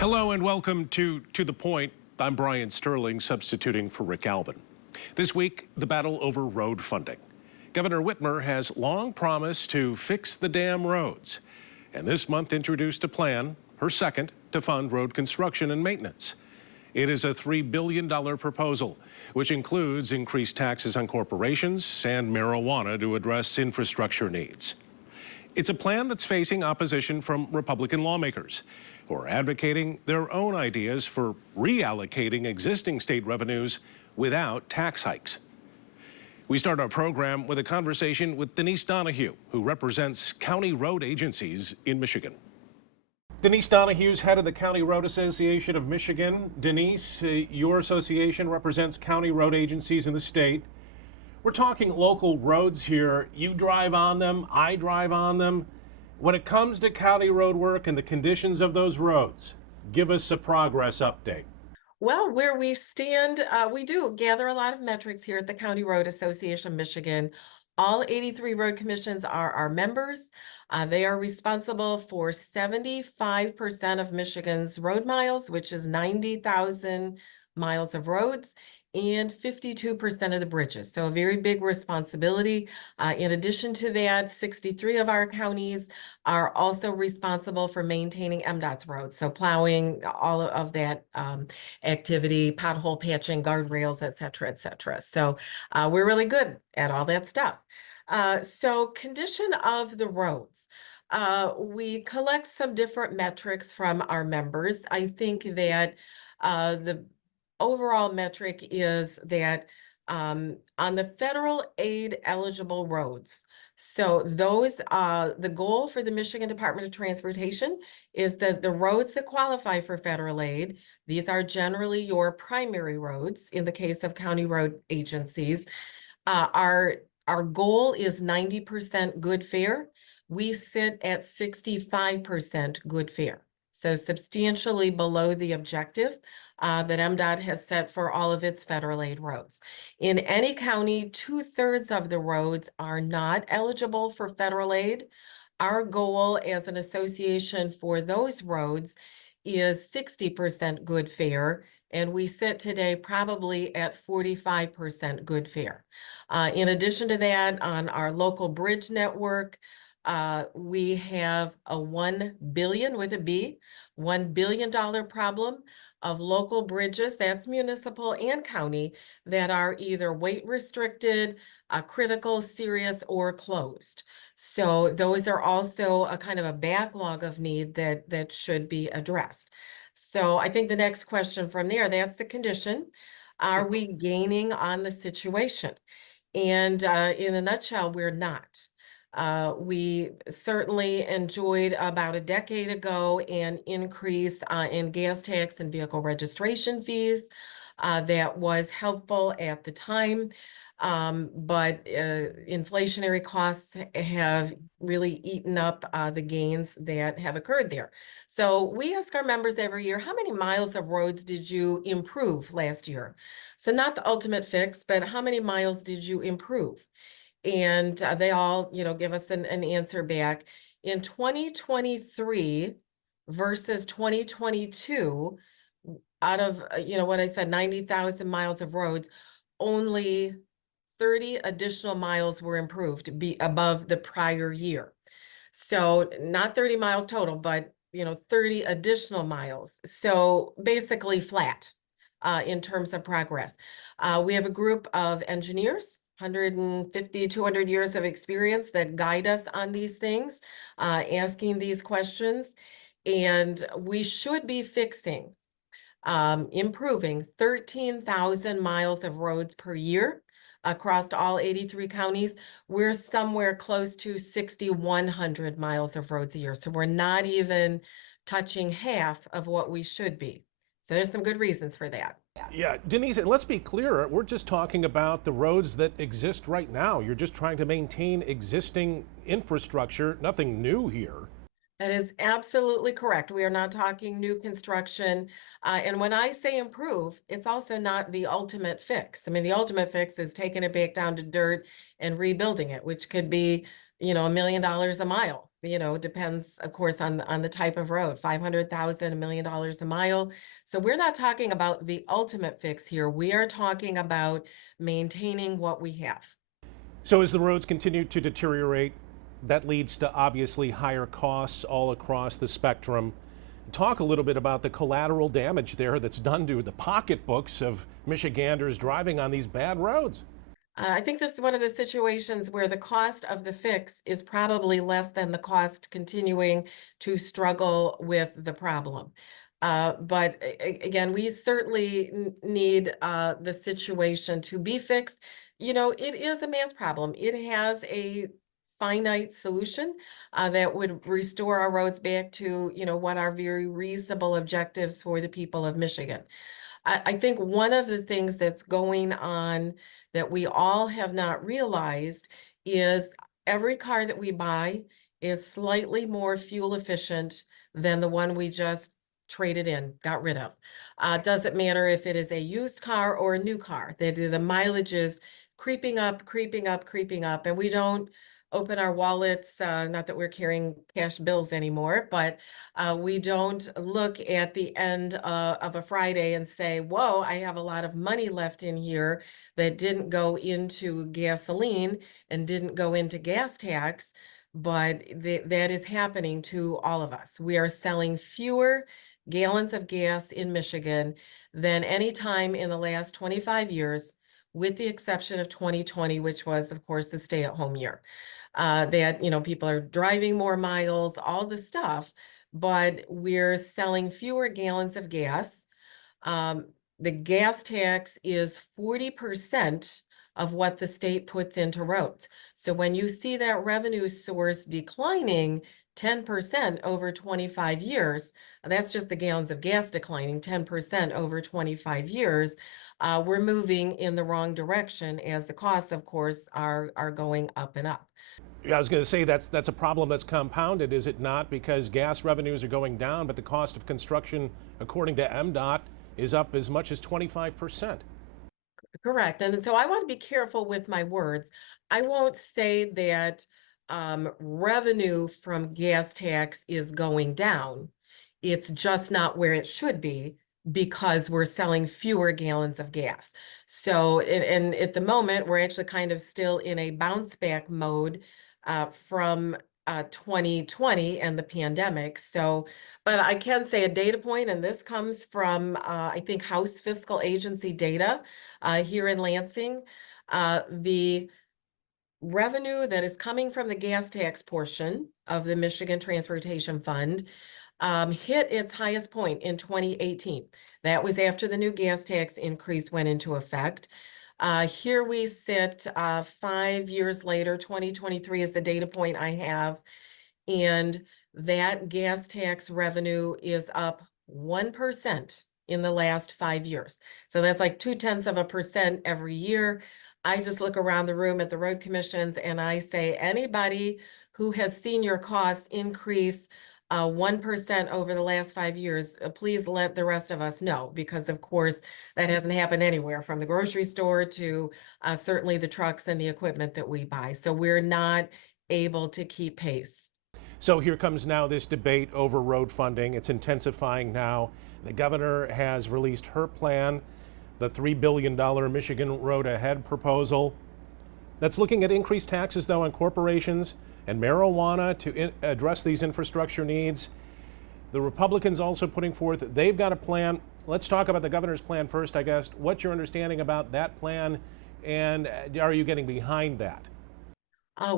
Hello and welcome to the Point. I'm Brian Sterling, substituting for Rick Albin. This week, the battle over road funding. Governor Whitmer has long promised to fix the damn roads, and this month introduced a plan, her second, to fund road construction and maintenance. It is a $3 billion proposal, which includes increased taxes on corporations and marijuana to address infrastructure needs. It's a plan that's facing opposition from Republican lawmakers who are advocating their own ideas for reallocating existing state revenues without tax hikes. We start our program with a conversation with Denise Donahue, who represents county road agencies in Michigan. Denise Donahue's head of the County Road Association of Michigan. Denise, your association represents county road agencies in the state. We're talking local roads here. You drive on them, I drive on them. When it comes to county road work and the conditions of those roads, give us a progress update. Well, where we stand, we do gather a lot of metrics here at the County Road Association of Michigan. All 83 road commissions are our members. They are responsible for 75% of Michigan's road miles, which is 90,000 miles of roads, and 52% of the bridges. So a very big responsibility. In addition to that, 63 of our counties are also responsible for maintaining MDOT's roads. So plowing, all of that activity, pothole patching, guardrails, et cetera, et cetera. So we're really good at all that stuff. So condition of the roads. We collect some different metrics from our members. I think that the overall metric is that on the federal aid eligible roads, so those, the goal for the Michigan Department of Transportation is that the roads that qualify for federal aid, these are generally your primary roads in the case of county road agencies, our goal is 90% good fare. We sit at 65% good fare. So substantially below the objective that MDOT has set for all of its federal aid roads. In any county, 2/3 of the roads are not eligible for federal aid. Our goal as an association for those roads is 60% good fare, and we sit today probably at 45% good fare. In addition to that, on our local bridge network, we have a 1 billion with a B, $1 billion problem of local bridges, that's municipal and county, that are either weight restricted, critical, serious, or closed. So those are also a kind of a backlog of need that should be addressed. So I think the next question from there, that's the condition. Are we gaining on the situation? And in a nutshell, we're not. We certainly enjoyed about a decade ago an increase in gas tax and vehicle registration fees. That was helpful at the time, but inflationary costs have really eaten up the gains that have occurred there. So we ask our members every year, how many miles of roads did you improve last year? So not the ultimate fix, but how many miles did you improve? And they all, give us an answer back. In 2023 versus 2022, out of, what I said, 90,000 miles of roads, only 30 additional miles were improved be above the prior year. So not 30 miles total, but 30 additional miles. So basically flat in terms of progress. We have a group of engineers, 150, 200 years of experience that guide us on these things, asking these questions. And we should be fixing, improving 13,000 miles of roads per year across all 83 counties. We're somewhere close to 6,100 miles of roads a year. So we're not even touching half of what we should be. So there's some good reasons for that. Yeah, Denise, and let's be clear, we're just talking about the roads that exist right now. You're just trying to maintain existing infrastructure, nothing new here. That is absolutely correct. We are not talking new construction. And when I say improve, it's also not the ultimate fix. I mean, the ultimate fix is taking it back down to dirt and rebuilding it, which could be, $1 million a mile. depends, of course, on the type of road, 500,000, $1 million a mile. So we're not talking about the ultimate fix here. We are talking about maintaining what we have. So as the roads continue to deteriorate, that leads to obviously higher costs all across the spectrum. Talk a little bit about the collateral damage there that's done to the pocketbooks of Michiganders driving on these bad roads. I think this is one of the situations where the cost of the fix is probably less than the cost continuing to struggle with the problem. But again, we certainly need the situation to be fixed. It is a math problem. It has a finite solution that would restore our roads back to, what are very reasonable objectives for the people of Michigan. I think one of the things that's going on that we all have not realized is every car that we buy is slightly more fuel efficient than the one we just traded in, got rid of. Doesn't matter if it is a used car or a new car. The mileage is creeping up, creeping up, creeping up, and we don't open our wallets. Not that we're carrying cash bills anymore, but we don't look at the end of a Friday and say, whoa, I have a lot of money left in here that didn't go into gasoline and didn't go into gas tax. But that is happening to all of us. We are selling fewer gallons of gas in Michigan than any time in the last 25 years, with the exception of 2020, which was, of course, the stay-at-home year. That, people are driving more miles, all the stuff, but we're selling fewer gallons of gas. Um, the gas tax is 40% of what the state puts into roads. So when you see that revenue source declining 10% over 25 years, that's just the gallons of gas declining 10% over 25 years. We're moving in the wrong direction as the costs, of course, are going up and up. Yeah, I was going to say that's a problem that's compounded, is it not? Because gas revenues are going down, but the cost of construction, according to MDOT, is up as much as 25%. Correct. And so I want to be careful with my words. I won't say that revenue from gas tax is going down. It's just not where it should be because we're selling fewer gallons of gas. So, and at the moment, we're actually kind of still in a bounce back mode from 2020 and the pandemic. So, but I can say a data point, and this comes from, I think, House Fiscal Agency data here in Lansing. The revenue that is coming from the gas tax portion of the Michigan Transportation Fund hit its highest point in 2018. That was after the new gas tax increase went into effect. Here we sit 5 years later, 2023 is the data point I have, and that gas tax revenue is up 1% in the last 5 years. So that's like 0.2% every year. I just look around the room at the road commissions and I say, anybody who has seen your costs increase 1% over the last 5 years, please let the rest of us know, because of course that hasn't happened anywhere from the grocery store to certainly the trucks and the equipment that we buy. So we're not able to keep pace. So here comes now this debate over road funding. It's intensifying now. The governor has released her plan, the $3 billion Michigan Road Ahead proposal. That's looking at increased taxes, though, on corporations and marijuana to address these infrastructure needs. The Republicans also putting forth, they've got a plan. Let's talk about the governor's plan first, I guess. What's your understanding about that plan, and are you getting behind that?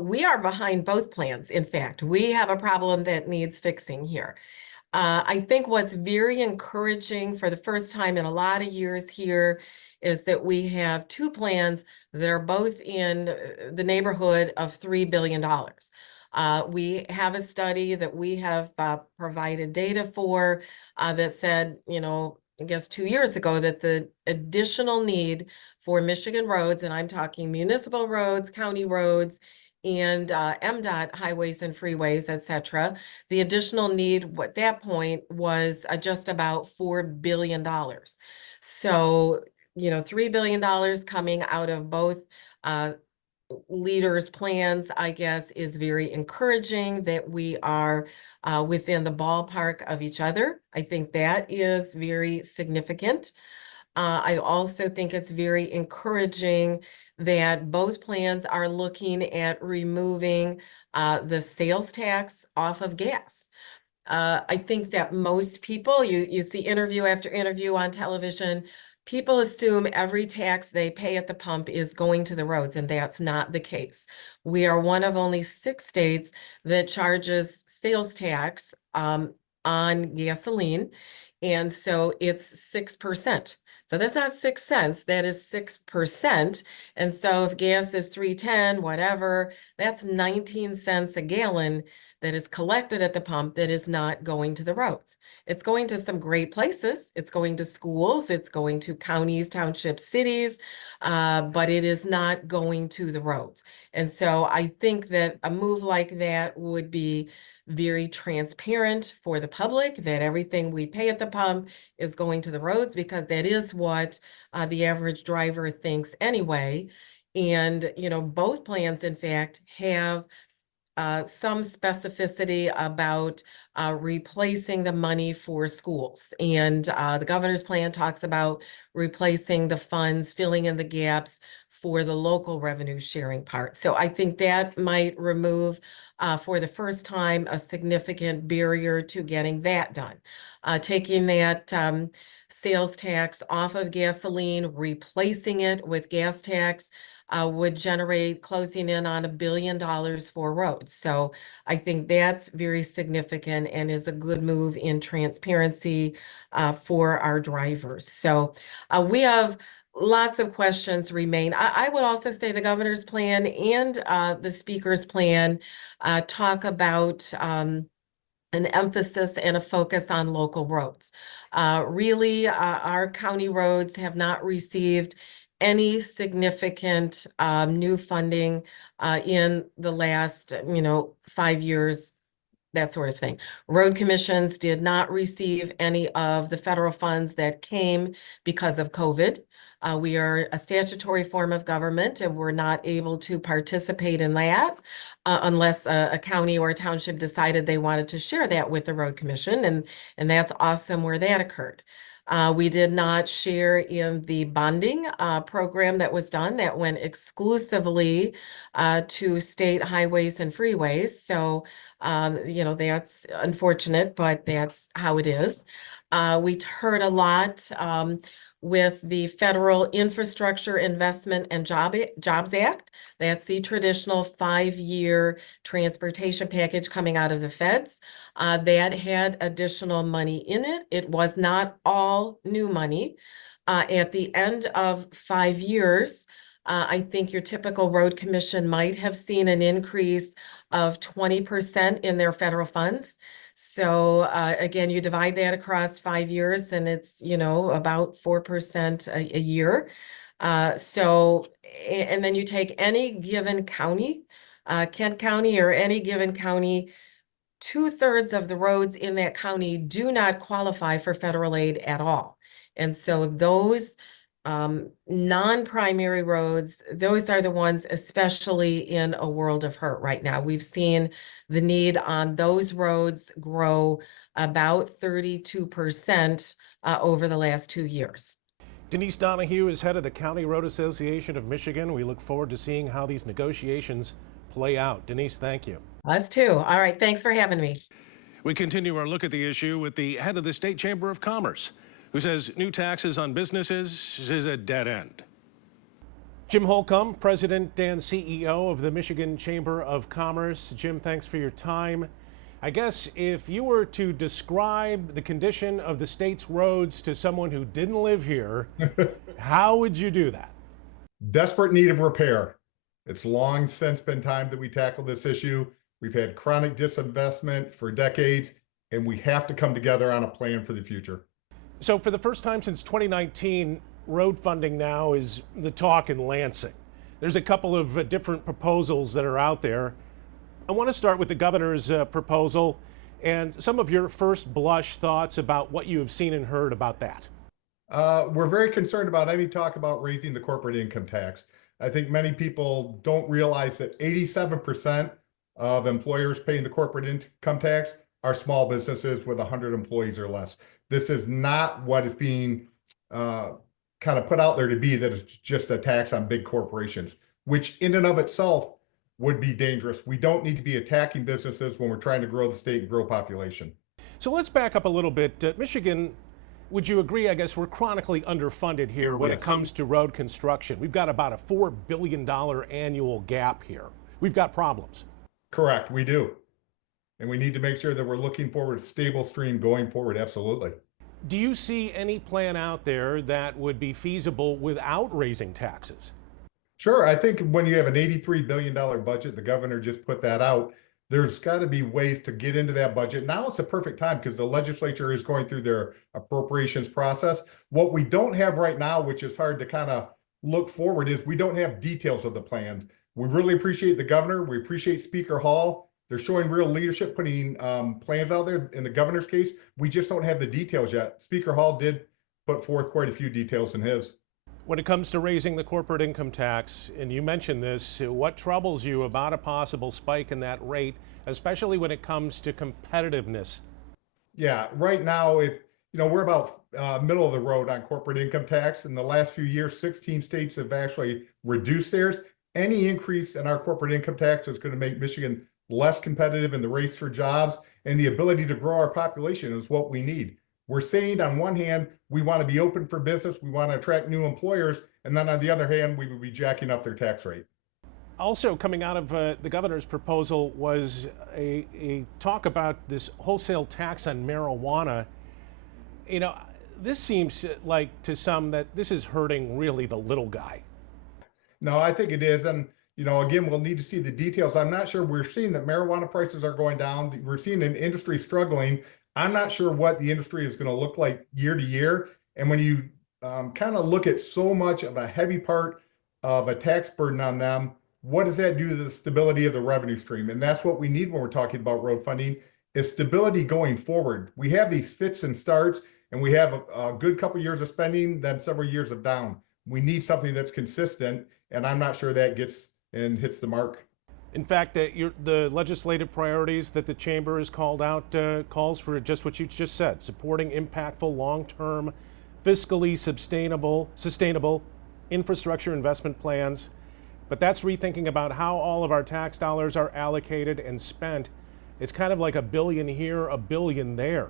We are behind both plans. In fact, we have a problem that needs fixing here. I think what's very encouraging for the first time in a lot of years here is that we have two plans that are both in the neighborhood of $3 billion. We have a study that we have provided data for that said, I guess 2 years ago, that the additional need for Michigan roads, and I'm talking municipal roads, county roads, and MDOT highways and freeways, et cetera. The additional need at that point was just about $4 billion. So, $3 billion coming out of both leaders' plans, I guess, is very encouraging that we are within the ballpark of each other. I think that is very significant. I also think it's very encouraging that both plans are looking at removing the sales tax off of gas. I think that most people, you see interview after interview on television, people assume every tax they pay at the pump is going to the roads, and that's not the case. We are one of only 6 states that charges sales tax on gasoline, and so it's 6%. So that's not 6 cents, that is 6%. And so if gas is 3.10, whatever, that's 19 cents a gallon that is collected at the pump that is not going to the roads. It's going to some great places. It's going to schools, it's going to counties, townships, cities, but it is not going to the roads. And so I think that a move like that would be very transparent for the public, that everything we pay at the pump is going to the roads, because that is what the average driver thinks anyway. And, both plans, in fact, have some specificity about replacing the money for schools. And the governor's plan talks about replacing the funds, filling in the gaps for the local revenue sharing part. So I think that might remove, for the first time, a significant barrier to getting that done. Taking that sales tax off of gasoline, replacing it with gas tax, would generate closing in on $1 billion for roads. So I think that's very significant and is a good move in transparency for our drivers. So we have lots of questions remain. I would also say the governor's plan and the speaker's plan talk about an emphasis and a focus on local roads. Really, our county roads have not received any significant new funding in the last, 5 years, that sort of thing. Road commissions did not receive any of the federal funds that came because of COVID. We are a statutory form of government, and we're not able to participate in that unless a county or a township decided they wanted to share that with the road commission, and that's awesome where that occurred. We did not share in the bonding program that was done, that went exclusively to state highways and freeways. So, that's unfortunate, but that's how it is. We heard a lot with the Federal Infrastructure Investment and Jobs Act. That's the traditional 5-year transportation package coming out of the feds. That had additional money in it. It was not all new money. At the end of 5 years, I think your typical road commission might have seen an increase of 20% in their federal funds. So again, you divide that across 5 years, and it's, about 4% a year. And then you take any given county, Kent County or any given county, 2/3 of the roads in that county do not qualify for federal aid at all. And so those non-primary roads, those are the ones, especially in a world of hurt right now. We've seen the need on those roads grow about 32% over the last 2 years. Denise Donahue is head of the County Road Association of Michigan. We look forward to seeing how these negotiations play out. Denise, thank you. Us too. All right. Thanks for having me. We continue our look at the issue with the head of the State Chamber of Commerce, who says new taxes on businesses is a dead end. Jim Holcomb, President and CEO of the Michigan Chamber of Commerce. Jim, thanks for your time. I guess if you were to describe the condition of the state's roads to someone who didn't live here, how would you do that? Desperate need of repair. It's long since been time that we tackle this issue. We've had chronic disinvestment for decades, and we have to come together on a plan for the future. So for the first time since 2019, road funding now is the talk in Lansing. There's a couple of different proposals that are out there. I want to start with the governor's proposal and some of your first blush thoughts about what you have seen and heard about that. We're very concerned about any talk about raising the corporate income tax. I think many people don't realize that 87% of employers paying the corporate income tax are small businesses with 100 employees or less. This is not what is being kind of put out there to be, that it's just a tax on big corporations, which in and of itself would be dangerous. We don't need to be attacking businesses when we're trying to grow the state and grow population. So let's back up a little bit. Michigan, would you agree, I guess, we're chronically underfunded here when it Yes. comes to road construction? We've got about a $4 billion annual gap here. We've got problems. Correct, we do. And we need to make sure that we're looking forward to a stable stream going forward, absolutely. Do you see any plan out there that would be feasible without raising taxes? Sure, I think when you have an $83 billion budget, the governor just put that out, there's got to be ways to get into that budget. Now is the perfect time because the legislature is going through their appropriations process. What we don't have right now, which is hard to kind of look forward, is we don't have details of the plan. We really appreciate the governor. We appreciate Speaker Hall. They're showing real leadership, putting plans out there. In the governor's case, we just don't have the details yet. Speaker Hall did put forth quite a few details in his. When it comes to raising the corporate income tax, and you mentioned this, what troubles you about a possible spike in that rate, especially when it comes to competitiveness? Yeah, right now, we're about middle of the road on corporate income tax. In the last few years, 16 states have actually reduced theirs. Any increase in our corporate income tax is going to make Michigan less competitive in the race for jobs, and the ability to grow our population is what we need. We're saying on one hand, we want to be open for business, we want to attract new employers, and then on the other hand, we would be jacking up their tax rate. Also, coming out of the governor's proposal was a talk about this wholesale tax on marijuana. You know, this seems like to some that this is hurting really the little guy. No, I think it is. And, again, we'll need to see the details. I'm not sure. We're seeing that marijuana prices are going down. We're seeing an industry struggling. I'm not sure what the industry is going to look like year to year. And when you kind of look at so much of a heavy part of a tax burden on them, what does that do to the stability of the revenue stream? And that's what we need when we're talking about road funding, is stability going forward. We have these fits and starts, and we have a good couple years of spending, then several years of down. We need something that's consistent, and I'm not sure that gets and hits the mark. In fact, the legislative priorities that the chamber has called out calls for just what you just said, supporting impactful, long-term, fiscally sustainable infrastructure investment plans. But that's rethinking about how all of our tax dollars are allocated and spent. It's kind of like $1 billion here, $1 billion there.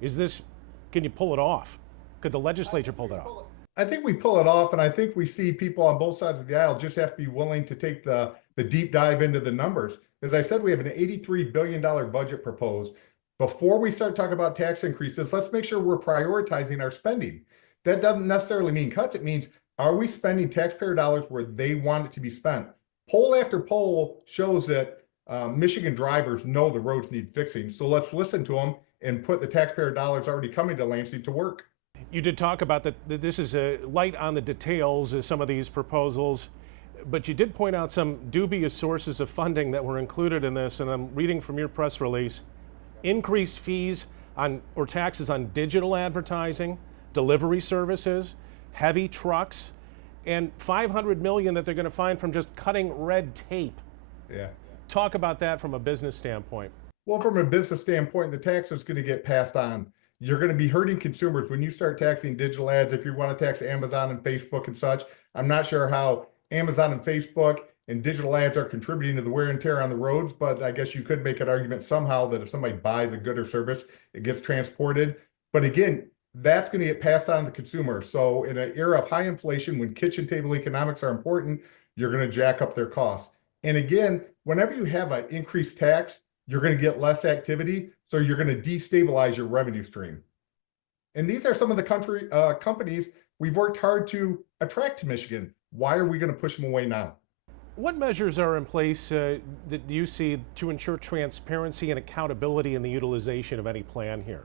Can you pull it off? Could the legislature pull that off? I think we pull it off, and I think we see people on both sides of the aisle just have to be willing to take the deep dive into the numbers. As I said, we have an $83 billion budget proposed. Before we start talking about tax increases, let's make sure we're prioritizing our spending. That doesn't necessarily mean cuts. It means, are we spending taxpayer dollars where they want it to be spent? Poll after poll shows that Michigan drivers know the roads need fixing. So let's listen to them and put the taxpayer dollars already coming to Lansing to work. You did talk about that this is a light on the details of some of these proposals, but you did point out some dubious sources of funding that were included in this, and I'm reading from your press release. Increased fees or taxes on digital advertising, delivery services, heavy trucks, and $500 million that they're going to find from just cutting red tape. Yeah. Talk about that from a business standpoint. Well, from a business standpoint, the tax is going to get passed on. You're going to be hurting consumers when you start taxing digital ads. If you want to tax Amazon and Facebook and such, I'm not sure how Amazon and Facebook and digital ads are contributing to the wear and tear on the roads, but I guess you could make an argument somehow that if somebody buys a good or service, it gets transported. But again, that's going to get passed on to the consumer. So in an era of high inflation, when kitchen table economics are important, you're going to jack up their costs. And again, whenever you have an increased tax, you're going to get less activity. So you're going to destabilize your revenue stream. And these are some of the companies we've worked hard to attract to Michigan. Why are we going to push them away now? What measures are in place that you see to ensure transparency and accountability in the utilization of any plan here?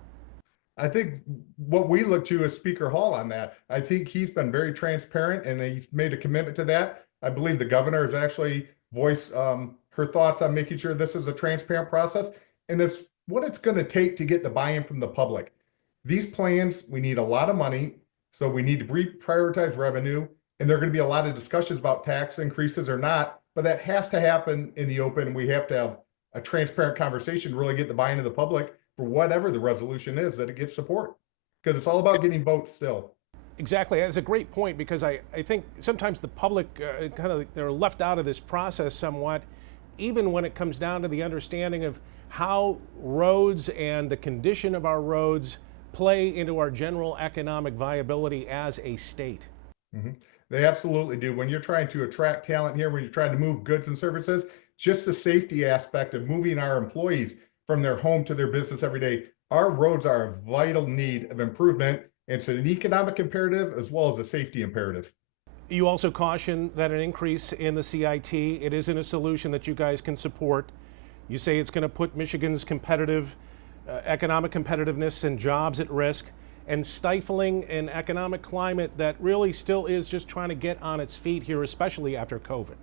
I think what we look to is Speaker Hall on that. I think he's been very transparent and he's made a commitment to that. I believe the governor has actually voiced her thoughts on making sure this is a transparent process. And it's what it's going to take to get the buy-in from the public. These plans, we need a lot of money. So we need to reprioritize revenue. and there are going to be a lot of discussions about tax increases or not, but that has to happen in the open. We have to have a transparent conversation, to really get the buy-in of the public for whatever the resolution is, that it gets support, because it's all about getting votes still. Exactly. That's a great point, because I think sometimes the public they're left out of this process somewhat, even when it comes down to the understanding of how roads and the condition of our roads play into our general economic viability as a state. They absolutely do. When you're trying to attract talent here, when you're trying to move goods and services, just the safety aspect of moving our employees from their home to their business every day, our roads are a vital need of improvement. It's an economic imperative as well as a safety imperative. You also caution that an increase in the CIT, it isn't a solution that you guys can support. You say it's going to put Michigan's economic competitiveness and jobs at risk, and stifling an economic climate that really still is just trying to get on its feet here, especially after COVID.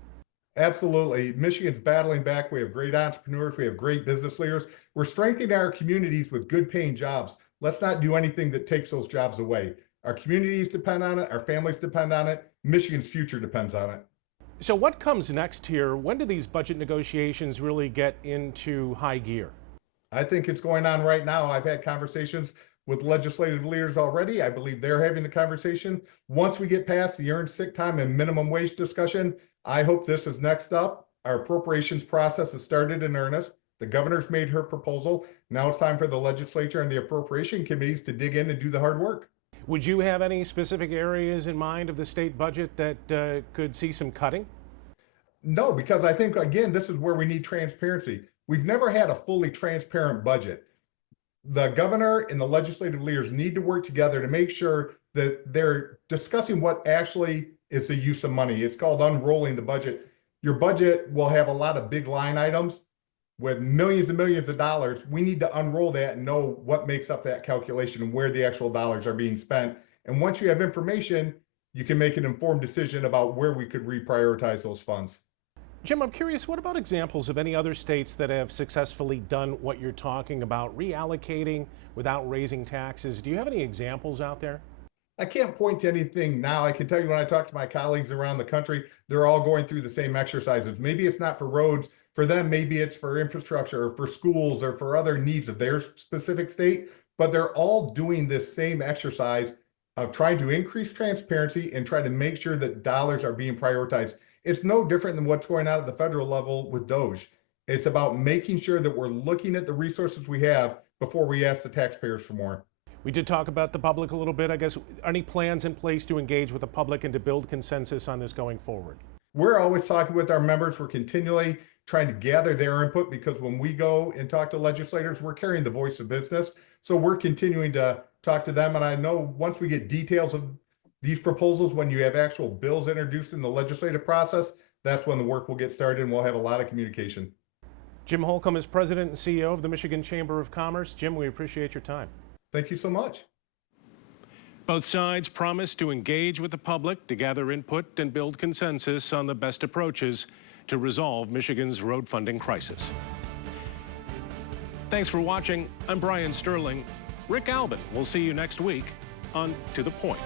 Absolutely. Michigan's battling back. We have great entrepreneurs. We have great business leaders. We're strengthening our communities with good paying jobs. Let's not do anything that takes those jobs away. Our communities depend on it. Our families depend on it. Michigan's future depends on it. So what comes next here? When do these budget negotiations really get into high gear? I think it's going on right now. I've had conversations with legislative leaders already. I believe they're having the conversation. Once we get past the earned sick time and minimum wage discussion, I hope this is next up. Our appropriations process has started in earnest. The governor's made her proposal. Now it's time for the legislature and the appropriation committees to dig in and do the hard work. Would you have any specific areas in mind of the state budget that could see some cutting? No, because I think, again, this is where we need transparency. We've never had a fully transparent budget. The governor and the legislative leaders need to work together to make sure that they're discussing what actually is the use of money. It's called unrolling the budget. Your budget will have a lot of big line items with millions and millions of dollars. We need to unroll that and know what makes up that calculation and where the actual dollars are being spent. And once you have information, you can make an informed decision about where we could reprioritize those funds. Jim, I'm curious, what about examples of any other states that have successfully done what you're talking about, reallocating without raising taxes? Do you have any examples out there? I can't point to anything now. I can tell you, when I talk to my colleagues around the country, they're all going through the same exercises. Maybe it's not for roads. For them, maybe it's for infrastructure or for schools or for other needs of their specific state, but they're all doing this same exercise of trying to increase transparency and try to make sure that dollars are being prioritized. It's no different than what's going on at the federal level with DOGE. It's about making sure that we're looking at the resources we have before we ask the taxpayers for more. We did talk about the public a little bit. I guess, any plans in place to engage with the public and to build consensus on this going forward? We're always talking with our members. We're continually trying to gather their input, because when we go and talk to legislators, we're carrying the voice of business. So we're continuing to talk to them. And I know once we get details of these proposals, when you have actual bills introduced in the legislative process, that's when the work will get started and we'll have a lot of communication. Jim Holcomb is President and CEO of the Michigan Chamber of Commerce. Jim, we appreciate your time. Thank you so much. Both sides promise to engage with the public to gather input and build consensus on the best approaches to resolve Michigan's road funding crisis. Thanks for watching. I'm Brian Sterling. Rick Albin will see you next week on To the Point.